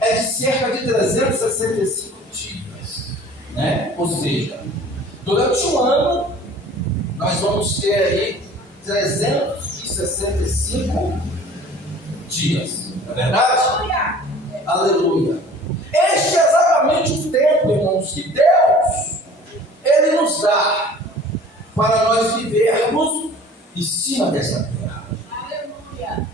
é de cerca de 365 dias, né? Ou seja, durante um ano, nós vamos ter aí 365 dias, não é verdade? Aleluia. Aleluia. Este é exatamente o tempo, irmãos, que Deus, Ele nos dá para nós vivermos em cima dessa terra. Aleluia.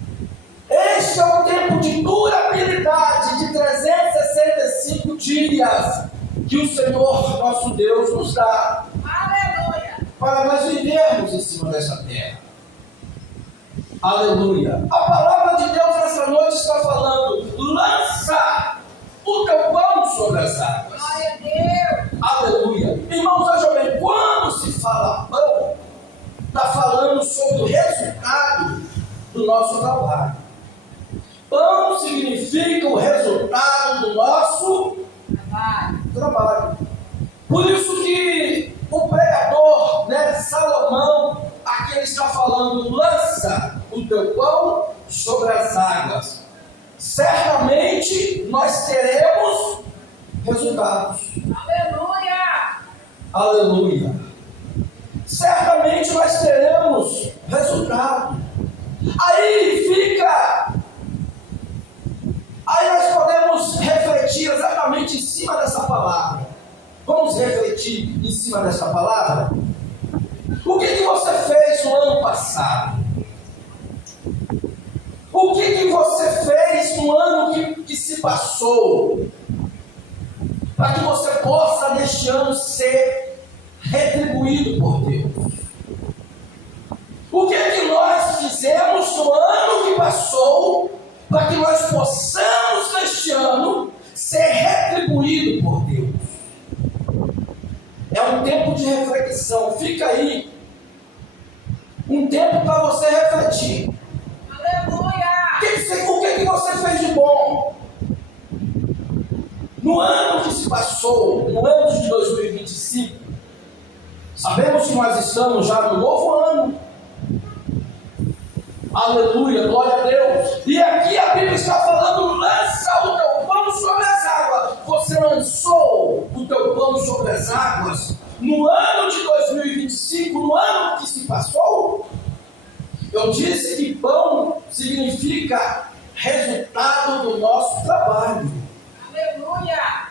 Este é o tempo de durabilidade de 365 dias que o Senhor, nosso Deus, nos dá Aleluia. para nós vivermos em cima dessa terra. Aleluia. A palavra de Deus nessa noite está falando: lança o teu pão sobre as águas. Glória a Deus. Aleluia. Irmãos, veja bem, quando se fala pão, está falando sobre o resultado do nosso trabalho. Pão significa o resultado do nosso trabalho. Por isso que o pregador, Salomão, aqui ele está falando: lança o teu pão sobre as águas. Certamente nós teremos resultados. Aleluia. Aleluia. Certamente nós teremos resultado. Aí nós podemos refletir exatamente em cima dessa palavra. Vamos refletir em cima dessa palavra? O que você fez no ano passado? O que você fez no ano que se passou? Para que você possa neste ano ser retribuído por Deus. O que nós fizemos no ano que passou, para que nós possamos neste ano ser retribuído por Deus? É um tempo de reflexão. Fica aí um tempo para você refletir. Aleluia. O que você fez de bom no ano que se passou, no ano de 2025? Sabemos que nós estamos já no novo ano. Aleluia, glória a Deus. E aqui a Bíblia está falando: lança o teu pão sobre as águas. Você lançou o teu pão sobre as águas no ano de 2025, no ano que se passou? Eu disse que pão significa resultado do nosso trabalho. Aleluia.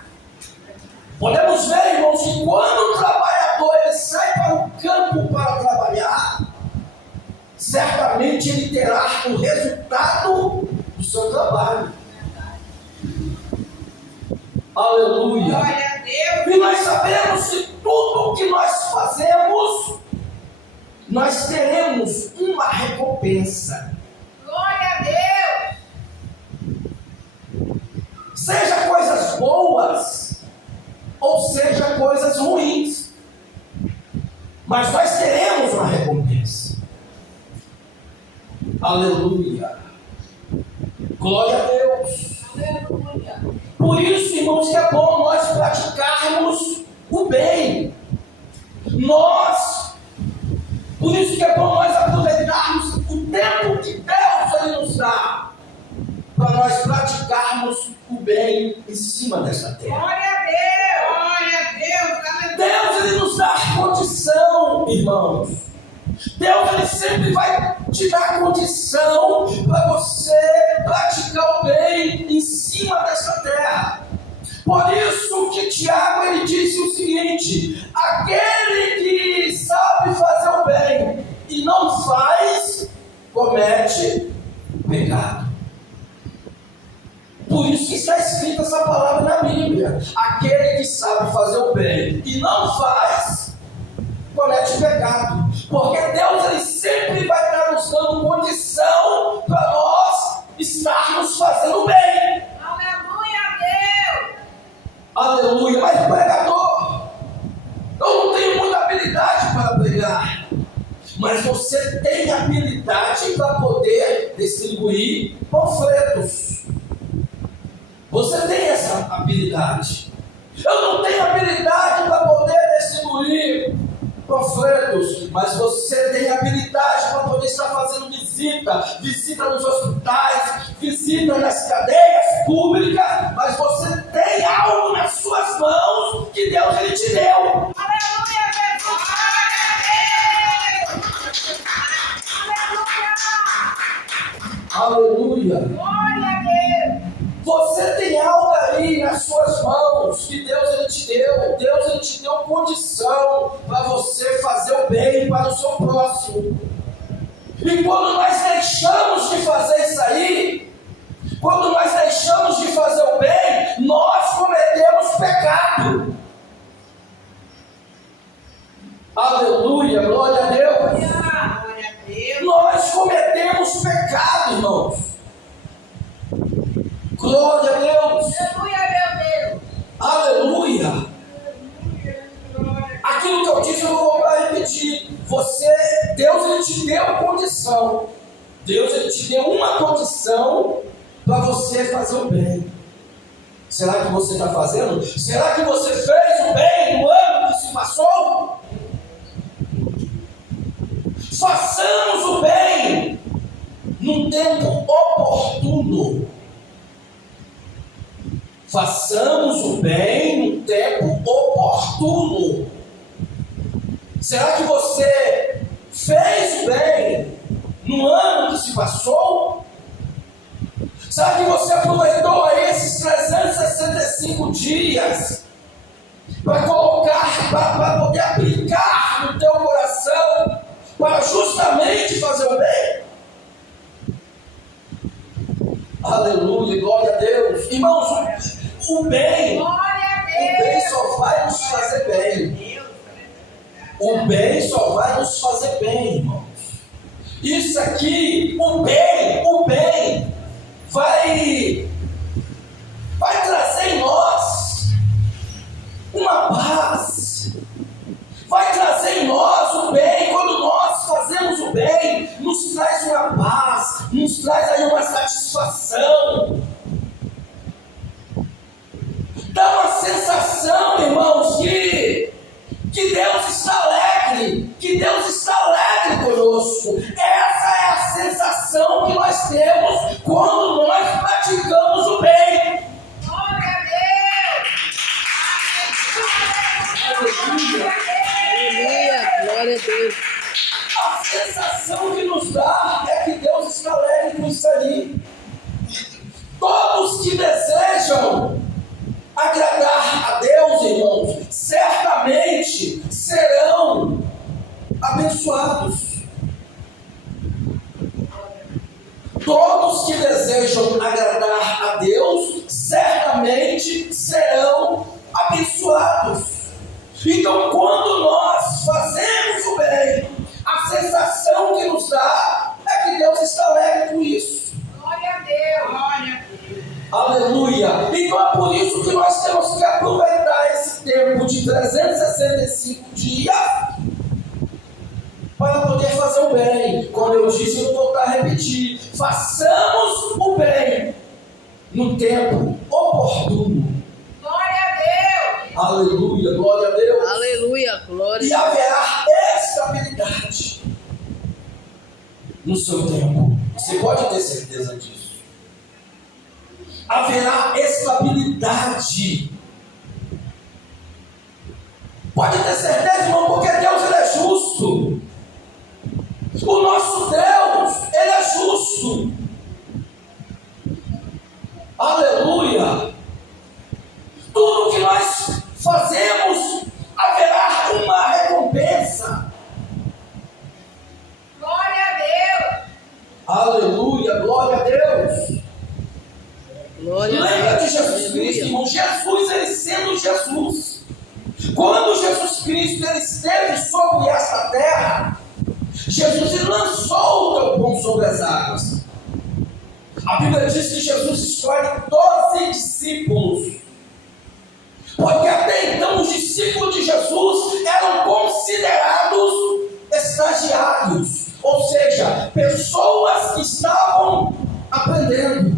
Podemos ver, irmãos, que quando o trabalhador ele sai para o campo para trabalhar, certamente ele terá o resultado do seu trabalho. Aleluia. Glória a Deus. E nós sabemos que tudo o que nós fazemos, nós teremos uma recompensa. Glória a Deus. Seja coisas boas, ou seja coisas ruins, mas nós teremos uma recompensa. Aleluia. Glória a Deus. Aleluia. Por isso, irmãos, que é bom nós praticarmos o bem. Por isso que é bom nós aproveitarmos o tempo que Deus ele nos dá para nós praticarmos o bem em cima dessa terra. Glória a Deus. Glória a Deus. Aleluia. Deus ele nos dá condição, irmãos. Deus ele sempre vai te dar condição para você praticar o bem em cima dessa terra. Por isso que Tiago ele disse o seguinte: aquele que sabe fazer o bem e não faz, comete pecado. Por isso que está escrita essa palavra na Bíblia: aquele que sabe fazer o bem e não faz, comete pecado. Porque Deus ele sempre vai estar nos dando condição para nós estarmos fazendo o bem. Aleluia a Deus. Aleluia. Mas pregador, eu não tenho muita habilidade para pregar. Mas você tem habilidade para poder distribuir panfletos. Você tem essa habilidade. Eu não tenho habilidade para poder distribuir panfletos, mas você tem habilidade para poder estar fazendo visita nos hospitais, visita nas cadeias públicas, mas você tem algo nas suas mãos que Deus ele te deu. Aleluia, Jesus. Aleluia. Glória a Deus. Você tem algo aí nas suas mãos que Deus ele te deu. Deus ele te deu condição para você fazer o bem para o seu próximo. E quando nós deixamos de fazer isso aí, quando nós deixamos de fazer o bem, nós cometemos pecado. Aleluia, glória a Deus. Glória a Deus. Nós cometemos pecado, irmãos. Glória a Deus. Aleluia, meu Deus. Aleluia. Aquilo que eu disse eu vou voltar a repetir. Deus ele te deu condição. Deus ele te deu uma condição para você fazer o bem. Será que você está fazendo? Será que você fez o bem no ano que se passou? Façamos o bem num tempo oportuno. Façamos o bem num tempo oportuno. Será que você fez o bem no ano que se passou? Será que você aproveitou aí esses 365 dias para colocar, para poder aplicar no teu coração, para justamente fazer o bem? Aleluia, glória a Deus. Irmãos, o bem só vai nos fazer bem. O bem só vai nos fazer bem, irmãos. Isso aqui, o bem vai trazer em nós uma paz. Vai trazer em nós o bem. Quando nós fazemos o bem, nos traz uma paz, nos traz aí uma satisfação. Dá uma sensação, irmãos, que Deus está alegre, que Deus está alegre conosco. Essa é a sensação que nós temos quando nós praticamos o bem. Glória a Deus. Aleluia. Aleluia, glória a Deus. A sensação que nos dá é que Deus está alegre com isso aí. Todos que desejam agradar a Deus, irmãos, certamente serão abençoados. Todos que desejam agradar a Deus, certamente serão abençoados. Então, quando nós fazemos o bem, a sensação que nos dá é que Deus está alegre com isso. Glória a Deus. Glória a Deus. Aleluia! Então é por isso que nós temos que aproveitar esse tempo de 365 dias para poder fazer o bem. Como eu disse, eu vou voltar a repetir. Façamos o bem no tempo oportuno. Glória a Deus. Aleluia! Glória a Deus! Aleluia, glória E a Deus. haverá estabilidade no seu tempo. Você pode ter certeza disso. Haverá estabilidade. Pode ter certeza, irmão, porque Deus ele é justo. O nosso Deus, ele é justo. Aleluia. Tudo que nós fazemos, haverá uma recompensa. Glória a Deus. Aleluia, glória a Deus. Glória a Lembra Deus. de Jesus Cristo, Aleluia. irmão? Jesus, ele sendo Jesus. Quando Jesus Cristo ele esteve sobre esta terra, Jesus ele lançou o teu pão sobre as águas. A Bíblia diz que Jesus escolhe 12 discípulos. Porque até então os discípulos de Jesus eram considerados estagiários. Ou seja, pessoas que estavam aprendendo.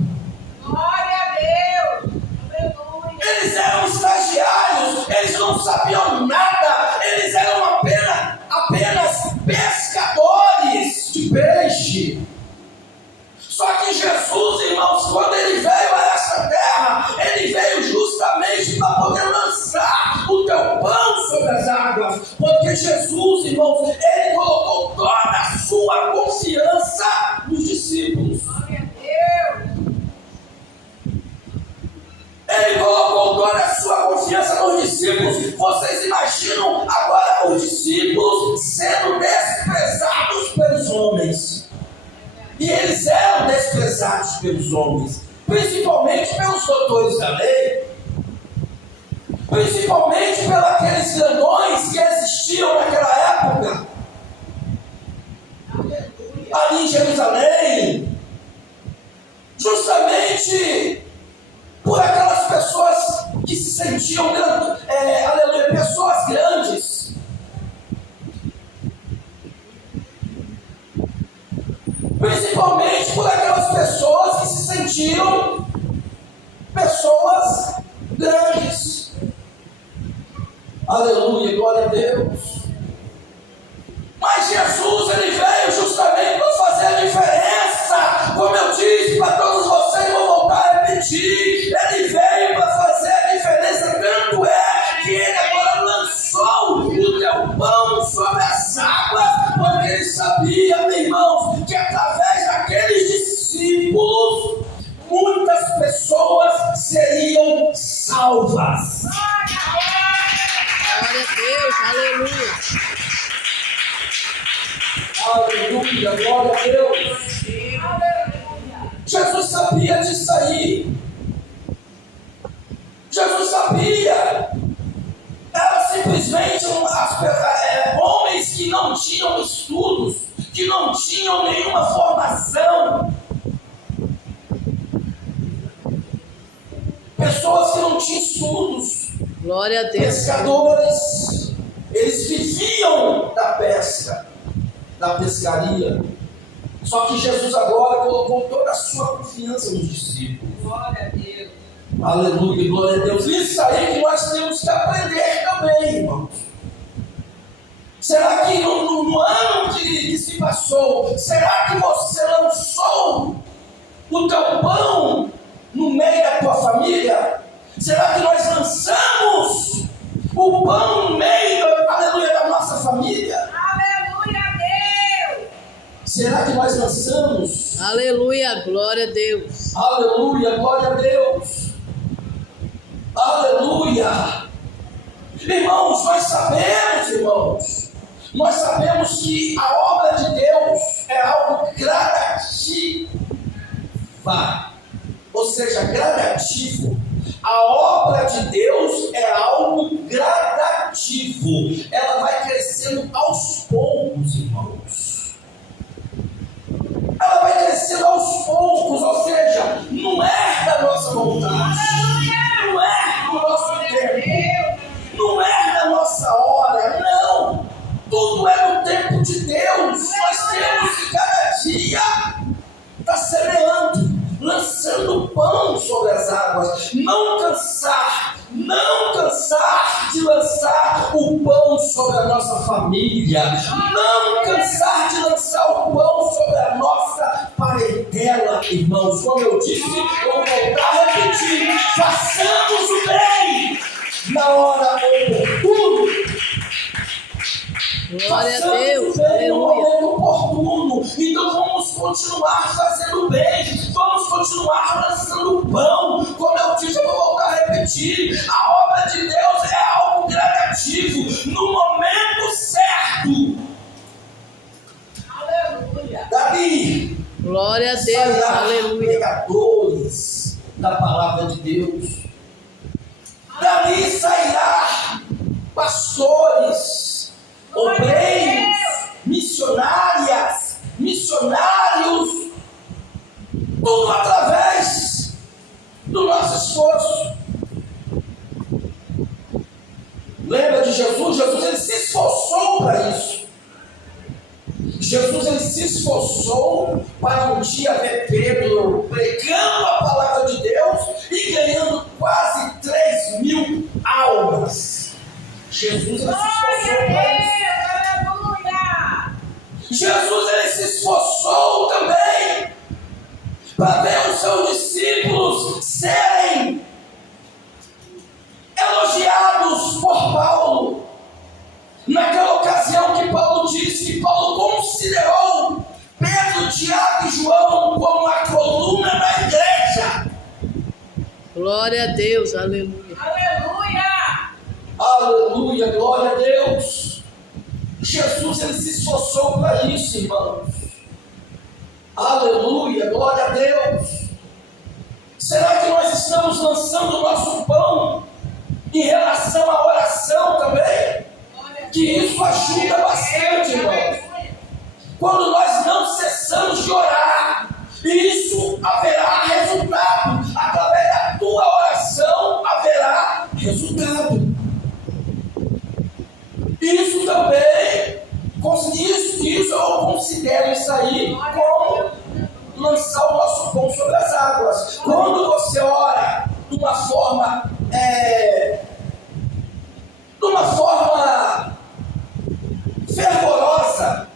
Glória a Deus. Aleluia. Eles eram estagiários, eles não sabiam nada, eles eram apenas pescadores de peixe. Só que Jesus, irmãos, quando ele veio a esta sobre as águas, porque Jesus, irmãos, ele colocou toda a sua confiança nos discípulos. Glória a Deus. Ele colocou toda a sua confiança nos discípulos. Vocês imaginam agora os discípulos sendo desprezados pelos homens. E eles eram desprezados pelos homens, principalmente pelos doutores da lei, principalmente pelos aqueles grandões que existiam naquela época, ali em Jerusalém, justamente por aquelas pessoas que se sentiam aleluia, pessoas grandes. Principalmente por aquelas pessoas que se sentiam pessoas grandes. Aleluia, glória a Deus. Mas Jesus, ele veio justamente para fazer a diferença. Como eu disse para todos vocês, vou voltar a repetir. Ele veio para fazer a diferença. Tanto é que ele agora lançou o teu pão sobre as águas, porque ele sabia, meus irmãos, que através daqueles discípulos, muitas pessoas seriam salvas. Glória a Deus, aleluia. Aleluia, glória a Deus. Aleluia. Jesus sabia disso aí. Jesus sabia. Era simplesmente homens que não tinham estudos, que não tinham nenhuma formação. Pessoas que não tinham estudos. Glória a Deus. Pescadores. Eles viviam da pesca, da pescaria. Só que Jesus agora colocou toda a sua confiança nos discípulos. Glória a Deus. Aleluia, glória a Deus. Isso aí que nós temos que aprender também, irmãos. Será que no ano que se passou, será que você lançou o teu pão no meio da tua família? Será que nós lançamos o pão no meio, aleluia, da nossa família? Aleluia a Deus. Será que nós lançamos? Aleluia, glória a Deus. Aleluia, glória a Deus. Aleluia. Irmãos, nós sabemos que a obra de Deus é algo gradativa, ou seja, gradativo. A obra de Deus é algo gradativo. Ela vai crescendo aos poucos, irmãos. Ela vai crescendo aos poucos, ou seja, não é da nossa vontade, não é do nosso tempo, não é da nossa hora, não. Tudo é no tempo de Deus. Nós temos que cada dia estar semeando, lançando pão sobre as águas, não cansar de lançar o pão sobre a nossa família, não cansar de lançar o pão sobre a nossa parentela, irmãos. Como eu disse, eu vou voltar a repetir: façamos o bem na hora oportuna. Glória a Deus, No aleluia. momento oportuno. Então vamos continuar fazendo bem, vamos continuar lançando pão. Como eu disse, eu vou voltar a repetir: a obra de Deus é algo gradativo, no momento certo. Aleluia. Daí Glória a Deus, sairá aleluia. pregadores da palavra de Deus. Dali sairá pastores, obreiros, missionários, tudo através do nosso esforço. Lembra de Jesus? Jesus, ele se esforçou para isso. Jesus, ele se esforçou para um dia ver Pedro pregando a palavra de Deus e ganhando quase 3.000 almas. Jesus, ele se esforçou para isso. Aleluia. Jesus, ele se esforçou também para ver os seus discípulos serem elogiados por Paulo. que Paulo considerou Pedro, Tiago e João como a coluna da igreja. Glória a Deus. Aleluia. Aleluia. Aleluia, glória a Deus. Jesus, ele se esforçou para isso, irmãos. Aleluia, glória a Deus. Será que nós estamos lançando o nosso pão em relação à oração também? Que isso ajuda bastante, irmãos. Quando nós não cessamos de orar, isso haverá resultado. Através da tua oração haverá resultado. Isso também, isso eu considero isso aí como lançar o nosso pão sobre as águas. Quando você ora de uma forma fervorosa,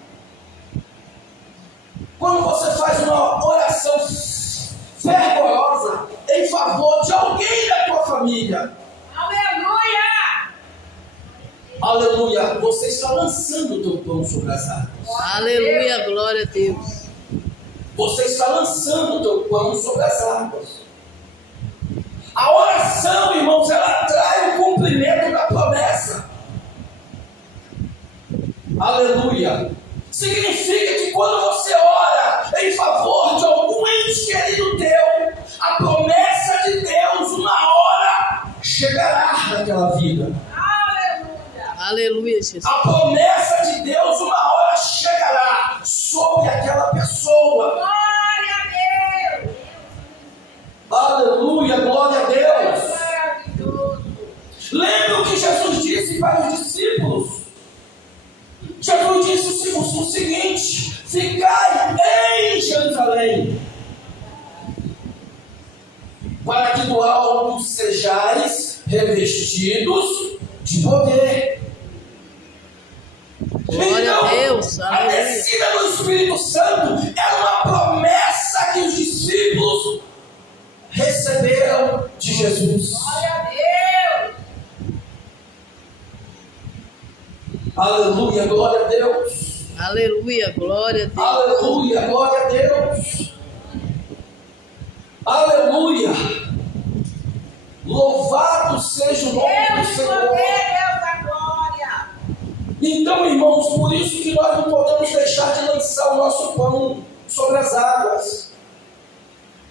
quando você faz uma oração fervorosa em favor de alguém da tua família, Aleluia. aleluia, você está lançando o teu pão sobre as águas. Aleluia. Glória a Deus. Você está lançando o teu pão sobre as águas. A oração, irmãos, ela traz o cumprimento da promessa. Aleluia. Significa que quando você ora em favor de algum ente querido teu, a promessa de Deus, uma hora, chegará naquela vida. Aleluia. Aleluia, Jesus. A promessa de Deus, uma hora, chegará sobre aquela pessoa. Glória a Deus. Aleluia, glória a Deus. Maravilhoso. Lembra o que Jesus disse para os discípulos? Jesus disse o seguinte: ficai em Jerusalém, para que do alto sejais revestidos de poder. Glória a Deus. A Aleluia. descida do Espírito Santo era uma promessa que os discípulos receberam de Jesus. Glória a Deus. Aleluia, glória a Deus. Aleluia. Glória a Deus. Aleluia, glória a Deus. Aleluia. Louvado seja o nome do Deus, Senhor. poder, Deus da glória. Então, irmãos, por isso que nós não podemos deixar de lançar o nosso pão sobre as águas.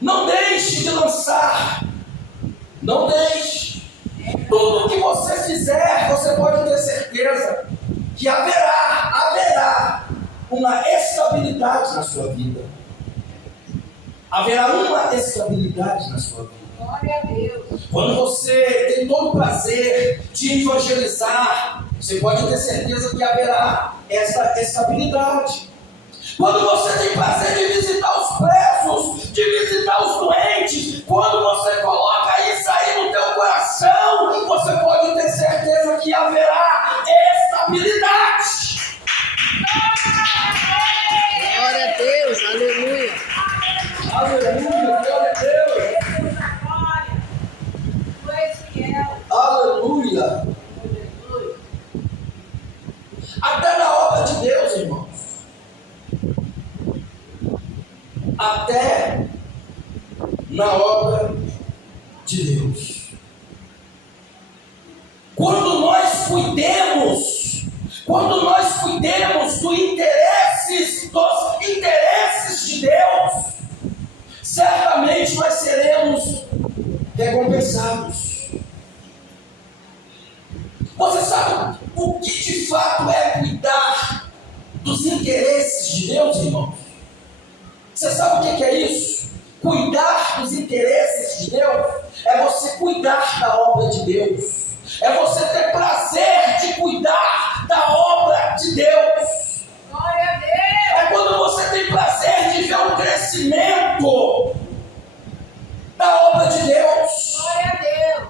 Não deixe de lançar. Não deixe. Tudo que você fizer, você pode ter certeza que haverá uma estabilidade na sua vida. Haverá uma estabilidade na sua vida. Glória a Deus. Quando você tem todo o prazer de evangelizar, você pode ter certeza que haverá essa estabilidade. Quando você tem prazer de visitar os presos, de visitar os doentes, quando você coloca isso aí no teu coração, você pode ter certeza que haverá estabilidade. Glória a Deus. Aleluia. Aleluia, glória a Deus. Deus da glória. Tu és fiel. Aleluia. Jesus. Até na obra de Deus, irmãos. Até na obra de Deus. Quando nós cuidemos dos interesses de Deus, certamente nós seremos recompensados. Você sabe o que de fato é cuidar dos interesses de Deus, irmãos? Você sabe o que é isso? Cuidar dos interesses de Deus é você cuidar da obra de Deus. É você ter prazer de cuidar da obra de Deus. Glória a Deus. É quando você tem prazer de ver o crescimento da obra de Deus. Glória a Deus.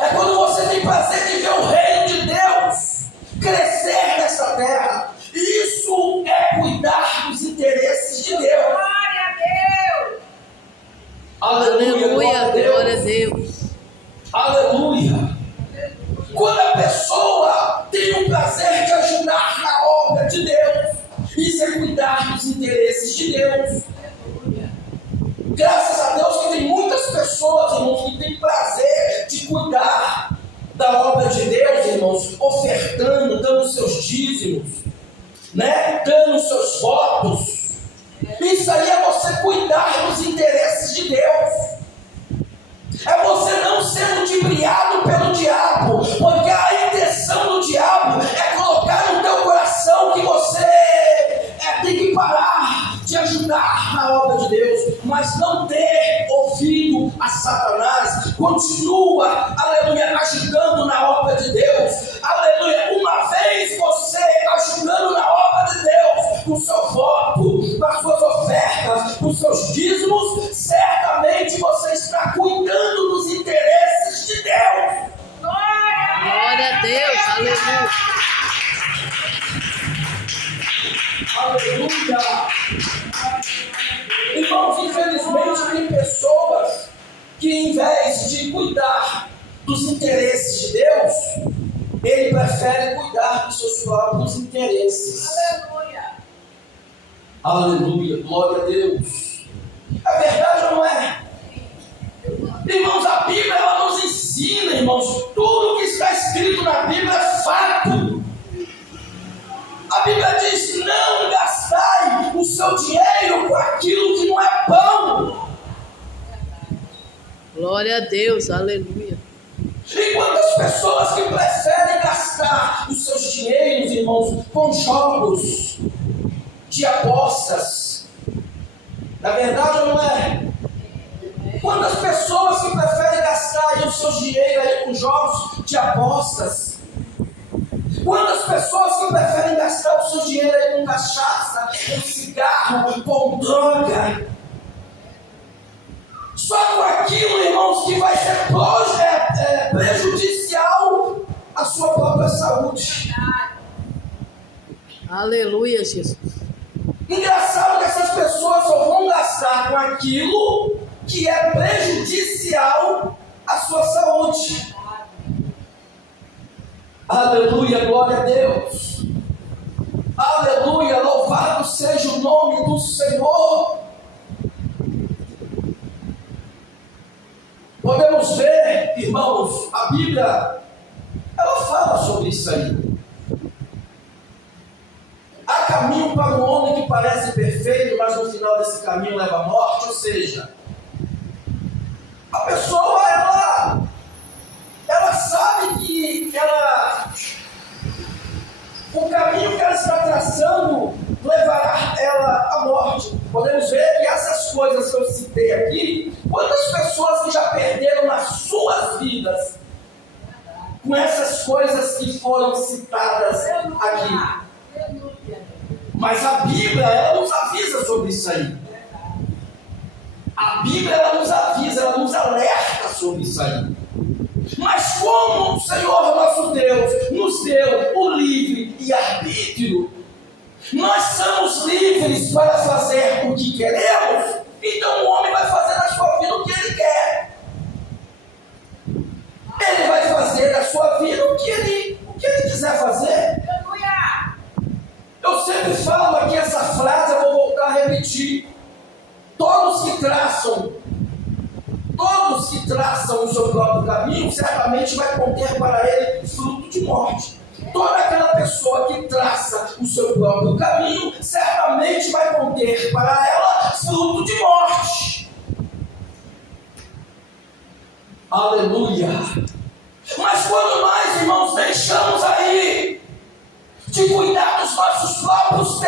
É quando você tem prazer de ver o reino de Deus crescer nessa terra. Isso é cuidar dos interesses de Deus. Glória a Deus. Aleluia, Glória a Deus. Aleluia. Quando a pessoa tem o prazer de ajudar na obra de Deus, interesses de Deus. Graças a Deus que tem muitas pessoas, irmãos, que têm prazer de cuidar da obra de Deus, irmãos, ofertando, dando seus dízimos, né? Dando seus votos. Isso aí é você cuidar dos interesses de Deus. É você não ser ludibriado pelo diabo, porque a intenção do diabo é colocar no teu coração que você tem que parar de ajudar na obra de Deus, mas não ter ouvido a Satanás. Continua, aleluia, ajudando na obra de Deus, aleluia. Uma vez você ajudando na obra de Deus, com o seu voto, com as suas ofertas, com os seus dízimos, certamente você está cuidando dos interesses de Deus. Glória a Deus. Aleluia. Aleluia! Irmãos, infelizmente tem pessoas que, em vez de cuidar dos interesses de Deus, ele prefere cuidar dos seus próprios interesses. Aleluia. Aleluia, glória a Deus. É verdade ou não é? Irmãos, a Bíblia ela nos ensina, irmãos, tudo que está escrito na Bíblia é fato. A Bíblia diz: não gastai o seu dinheiro com aquilo que não é pão. Glória a Deus. Aleluia. E quantas pessoas que preferem gastar os seus dinheiros, irmãos, com jogos de apostas? Na verdade ou não é? Quantas pessoas que preferem gastar aí os seus dinheiros aí com jogos de apostas? Quantas pessoas que preferem gastar o seu dinheiro aí com cachaça, com cigarro, com droga? Só com aquilo, irmãos, que vai ser prejudicial à sua própria saúde. Aleluia, Jesus. Engraçado que essas pessoas só vão gastar com aquilo que é prejudicial à sua saúde. Aleluia, glória a Deus. Aleluia, louvado seja o nome do Senhor. Podemos ver, irmãos, a Bíblia, ela fala sobre isso aí. Há caminho para o homem que parece perfeito, mas no final desse caminho leva à morte. Ou seja, a pessoa, ela sabe que o caminho que ela está traçando levará ela à morte. Podemos ver que essas coisas que eu citei aqui, quantas pessoas que já perderam nas suas vidas com essas coisas que foram citadas aqui. Mas a Bíblia, ela nos avisa sobre isso aí. A Bíblia, ela nos avisa, ela nos alerta sobre isso aí. Mas como o Senhor nosso Deus nos deu o livre e arbítrio, nós somos livres para fazer o que queremos, então o homem vai fazer na sua vida o que ele quer. Ele vai fazer na sua vida o que ele quiser fazer. Eu sempre falo aqui essa frase, eu vou voltar a repetir. Todos que traçam o seu próprio caminho, certamente vai conter para ele fruto de morte. Toda aquela pessoa que traça o seu próprio caminho, certamente vai conter para ela fruto de morte. Aleluia! Mas quando nós, irmãos, deixamos aí de cuidar dos nossos próprios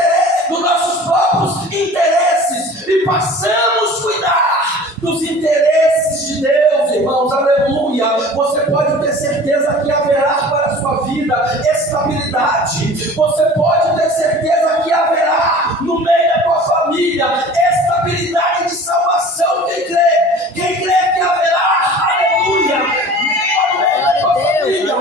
interesses e passamos a cuidar dos interesses de Deus, irmãos, aleluia, você pode ter certeza que haverá para a sua vida estabilidade. Você pode ter certeza que haverá no meio da tua família estabilidade de salvação. Quem crê que haverá, aleluia, no meio da tua família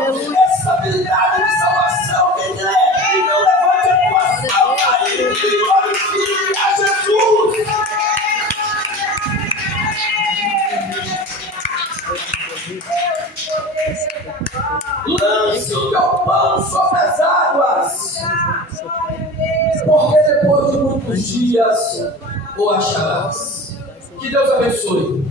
estabilidade de salvação. Quem crê? Então levante a tua alma aí e glorifique a Jesus. Lance o teu pão sobre as águas. porque depois de muitos dias o acharás. Que Deus abençoe.